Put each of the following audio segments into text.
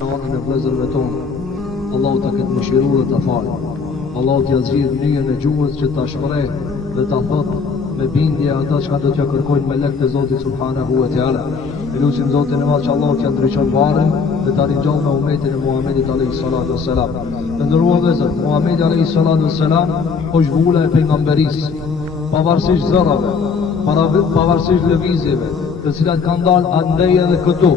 Anën e vëllezërve tonë, Allahu ta këtë mëshiru dhe ta falë. Allahu t'ja zgjidh njën e gjuhës që ta shpreh dhe ta thot me bindje ata që do t'ja kërkojnë me lek të Zotit subhanahu wa ta'ala. E lutim Zotin e madh që Allahu t'ja ndriçon varrin dhe ta ringjall me umetin e Muhamedit alayhi salatu wassalam. Të nderuar vëllezër, Muhamedi alayhi salatu wassalam është vula e pejgamberisë, pavarësisht zërave, pavarësisht lëvizjeve, të cilat kanë dalë andej edhe këtu,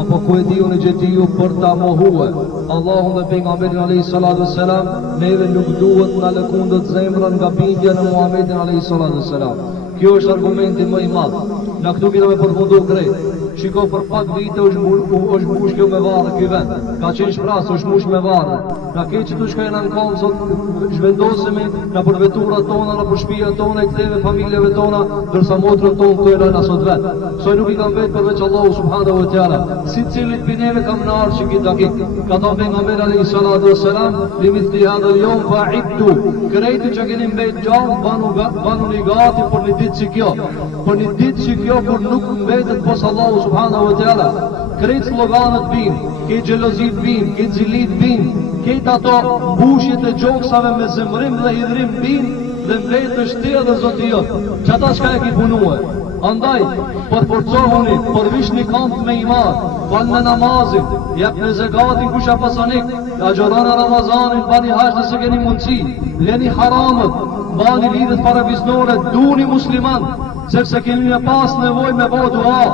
apo ku e diun e gjetiju për ta mohue Allahun dhe pejgamberin alayhi salatu wassalam, neve nuk duhet na lëkundët zemra nga bindja në Muhamedit alayhi salatu wassalam. Kjo është argumenti më i madh. Na këtu kemi me përfundu drejt. Shiko, për pak vite është mbush kjo me varë ky vend. Ka qenë shprasë, është mbush me varë. Na ke që të shkojnë në kom, sot zhvendosemi në për veturat tona, në për shtëpiat tona, i ktheve familjeve tona, dërsa motrën tonë këto e lëna sot vetë. Soj nuk i kam vetë përveç Allahu subhanahu wa ta'ala. Si cilit pineve kam në arë që këtë dakik. Ka thonë pejgamberi alayhi salatu wassalam, limithli hadha al-yawm fa'iddu. Krejti që keni mbet gjallë, banu një gati për një ditë si kjo. Për një ditë si kjo, kur nuk mbetet pos Allahu subhanahu wa ta'ala. Krejt sloganët bim, ke xhelozit bim, ke zilit bim, ke ato mbushjet e gjoksave me zemrim dhe hidhrim bim, dhe mbet të shtirë dhe zoti jot. Që ata shka e ki punue. Andaj, përforcohuni, përvish një kamp me iman, falë në namazin, jep në zekatin kusha pasanik, agjerana Ramazanin, bani haqë nëse keni mundësi, leni haramët, bani lidhet parabisnore, duni musliman, sepse keni një pas nevoj me bo dua,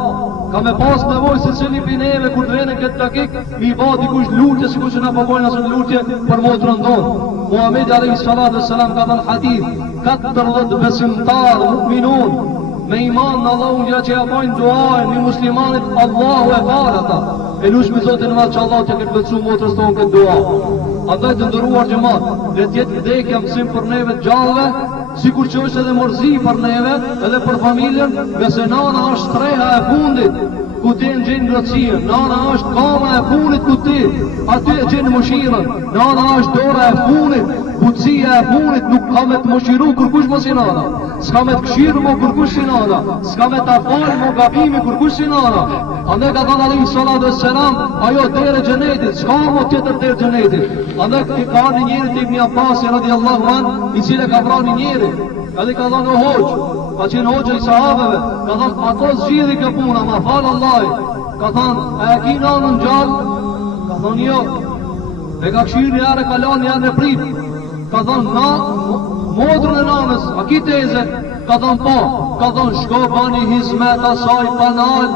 ka me pas nevoj se cili pineve kur të vene këtë dakik, mi ba dikush lutje, si ku që na përbojnë asën lutje për motrën tonë. Muhamedi alayhi salatu wassalam ka thënë hadith, 14 besimtar mu'minun me iman në Allahu nga që ja bojnë duajnë një muslimanit, Allahu e falë ata. E lushmi Zotin më që Allah të këtë plëcu motrës tonë këtë dua. Andaj të ndëruar gjëmat, le tjetë vdekja mësim për neve të gjallëve, sikur që është edhe morzi për neve, edhe për familjen, nga se nana është treha e fundit, ku ti në gjenë ngrëtësien, nana është kama e fundit ku ti, aty e gjenë mëshirën, nana është dora e fundit, butësia e fundit, nuk ka me të mëshiru kërkush më si nana, s'ka me të këshirë më kërkush si nana, s'ka me të falë më gabimi kërkush si nana. Ande ka thënë alayhi salatu wassalam, ajo dere xhenetit, s'ka më tjetër dere xhenetit. Ande ka një njeri të Ibn Abbas radiallahu an, i cile ka vrarë një njeri, edhe ka thënë o hoqë, ka qenë hoqë i sahabeve, ka thënë ato zgjidhi kjo puna, ma falë Allah. Ka thënë, a e ki nanën gjallë? Ka thënë jo. E ka këshirë një arë, ka lanë një arë në pritë. Ka thënë, motrën e nanës, a ki teze? Ka thënë po. Ka thënë, shko bani hizmet asaj panal,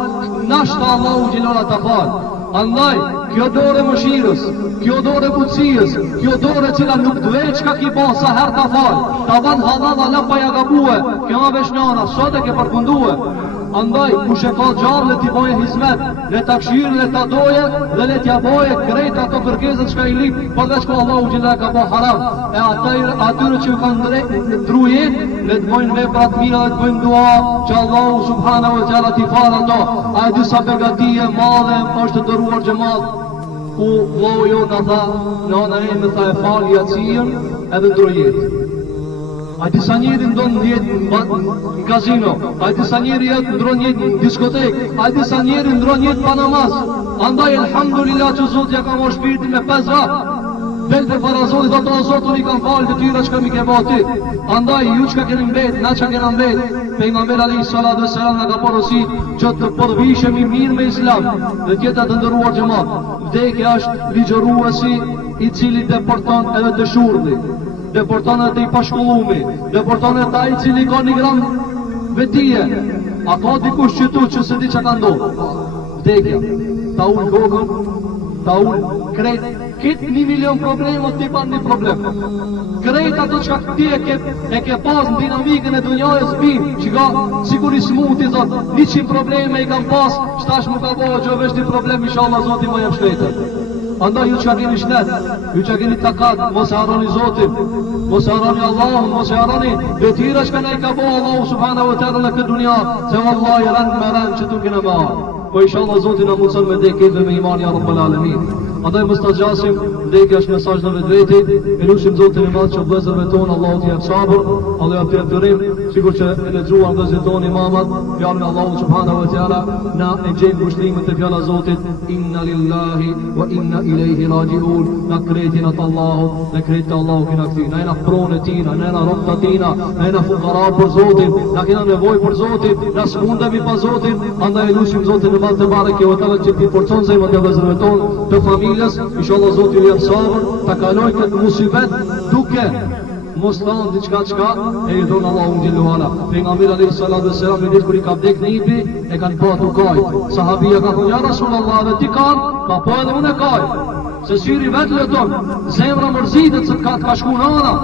nashta Allahu gjilona të falë. Andaj, kjo dore mëshirës, kjo dore butësijës, kjo dore cila nuk dveq ka ki ba sa her ta falë, ta vanë hadha lapa ja gabue, kjo nga vesh nana, sot e ke përfundue. Andaj, kush e ka gjallë, le t'i boje hizmet, le t'a kshirë, le t'a doje, dhe le t'ja boje krejt ato kërkezët shka i lip, përveç ko Allahu gjilë ka bo haram. E atyre që kanë drujet, le t'bojnë veprat mira dhe t'bojnë dua, që Allahu subhanahu wa ta'ala t'i falë ato. A e disa begatije madhe është të dëruar gjëmat, ku vlau jo në tha, në e me tha e falë jacijën edhe ndrojet. A disa njeri ndonë jetë në kazino, a disa njeri jetë ndronë jetë në diskotek, a disa njeri ndronë jetë pa namaz. Andaj, elhamdulillah që Zotja ka mo shpirtin me 5 vakë, del për para Zotit, ato o Zotu i kanë falë të tyra që ka mi ke bati. Andaj, ju që ka keni mbet, na që kena mbet, pejgamberi alayhi salatu wassalam na ka porosit që të përvishemi mirë me Islam, dhe tjeta të ndëruar gjëmat. Vdekja është ligjëruesi i cili deporton edhe të shurdhi, deporton edhe të i pashkullumi, deporton edhe ta i cili ka një gram vetije. A ka dikush qëtu që se di që ka ndohë? Vdekja, ta ullë gogën, ta ullë krejt, këtë 1 milion problemot t'i ban një problem. Krejt ato që ka ti e ke pas në dinamikën e dunjajës bim, që ka sigur i smuti, zot, 100 probleme i kam pas, qëtash mu ka bohë që vesh një problem, inshallah Zoti më jep shletër. Andaj ju që ka keni shnet, ju që ka keni takat, mos e harroni Zotin, mos e harroni Allahun, mos e harroni detira që ka ne i ka bohë Allahu subhanahu wa ta'ala në këtë dunja, se wallahi rend me rend që tu kena me arë. Po inshallah Zotin në mundësën me dhe keve me iman, ja Rabbal Alamin. Andaj mos ta gjasim, vdekja është mesazh në vetveti, e lutim Zotin e Madh që vëllezërve tonë Allahu t'i jap sabër, Allahu t'i jap durim, sikur që e lexuan vëllezërit tonë imamat, fjalën e Allahut subhanahu wa taala, na e gjejmë kushtimin te fjala e Zotit, inna lillahi wa inna ilaihi rajiun, na kretin atë Allahu, na kretin Allahu kena kthyer, na jena pronë tina, na jena robta tina, na jena fuqara për Zotin, na kena nevojë për Zotin, na smundemi pa Zotin, andaj lutim Zotin e Madh te bareke ve teala që ti forcon zemrat e vëllezërve tonë, të familjes, inshallah Zoti ju jap sabër, ta kalojnë këtë musibet duke mos thonë diçka e i thonë Allahu xhelalu ala. Pejgamberi alayhi salatu wassalam në ditë kur i ka vdek nipi, e kanë pa tukaj. Sahabia ka thonë ja Rasulullah, dhe ti kanë, pa po edhe unë e kaj. Se syri vetë lëton, zemra mërzitet se ka shku në ana,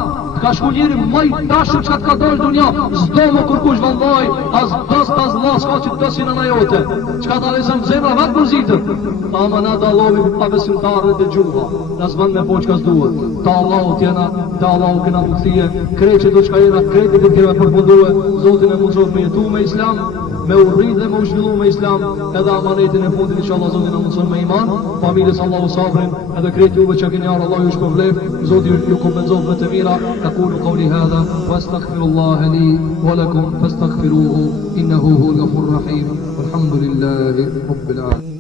ka shku njëri maj dashur që ka dorë dunja, s'do më kërkush vallaj, as dos tas las ka që të dosin ana jote. Çka ta lezëm zemra vetë mërzitet. Ta amana da Allahu pa besimtarët e gjuha, na s'bën me poç kas duhet. Ta Allahu tjena, ta Allahu kena mundësie, kreçë do çka jena kretë të kemi përfundue, Zotin e mundsof me jetu me Islam, me urrit dhe me u zhvillu me Islam, edhe amanetin e fundit inshallah Zotin na mundson me iman, familjes Allahu sabrin, edhe kretë juve që keni ardhur Allahu ju shpërblet, Zoti ju kompenzon me të mira. أقول قولي هذا وأستغفر الله لي ولكم فاستغفروه إنه هو الغفور الرحيم والحمد لله رب العالمين.